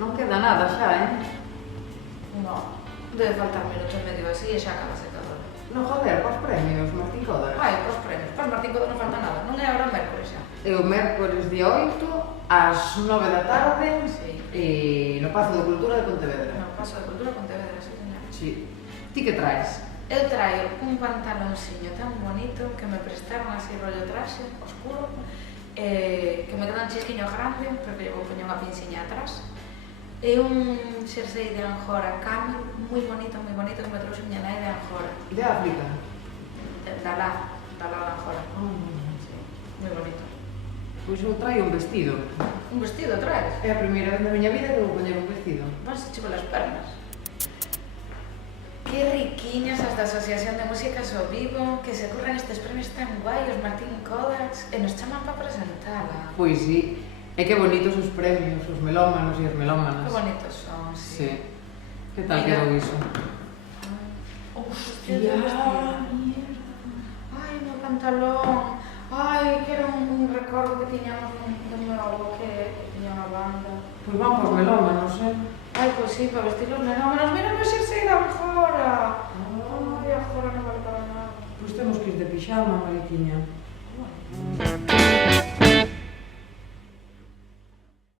non queda nada xa, No, debe faltar minuto e medio así e xa acaba a secadora. No, joder, pos premios, Martín Códaras. Ai, pos premios. Pos Martín Códaras non falta nada. Non é ahora o mércoles xa. É o mércoles día 8 ás 9 da tarde Sí. no Pazo de Cultura de Pontevedra. No, Paso de Cultura Pontevedra, sí, señor. Sí. Ti que traes? Eu traio un pantalonciño tan bonito que me prestaron así rollo traxe, oscuro, que me queda un chisquiño grande, porque llevo poñer unha pinciña atrás. E un xersei de Anjora camel, moi bonito, que me trouxe miña nai de Anjora. De África? Da lá de Anjora. Sí, moi bonito. Pois eu traio un vestido. Un vestido traes? É a primeira vez na miña vida que vou poñer un vestido. Vas a chivar as pernas. Que riquiñas as da Asociación de Músicas ao Vivo, que se curran estes premios tan guai, os Martín Códaras, e nos chaman para presentala. Pois sí. E que bonitos os premios, os melómanos e as melómanas. Que bonitos son, sí. Sí. Que tal Mira. quedou iso? Hostia, de vestido. Ai, o meu pantalón. Ai, que era un recordo que tiñamos do meu avó que tiña unha banda. Pois van por melómanos, Ai, pois sí, para vestir os melómanos. Mira, me xersei da Anjora. Ai, a Anjora non vale para nada. Pois temos que ir de pixama, Mariquiña.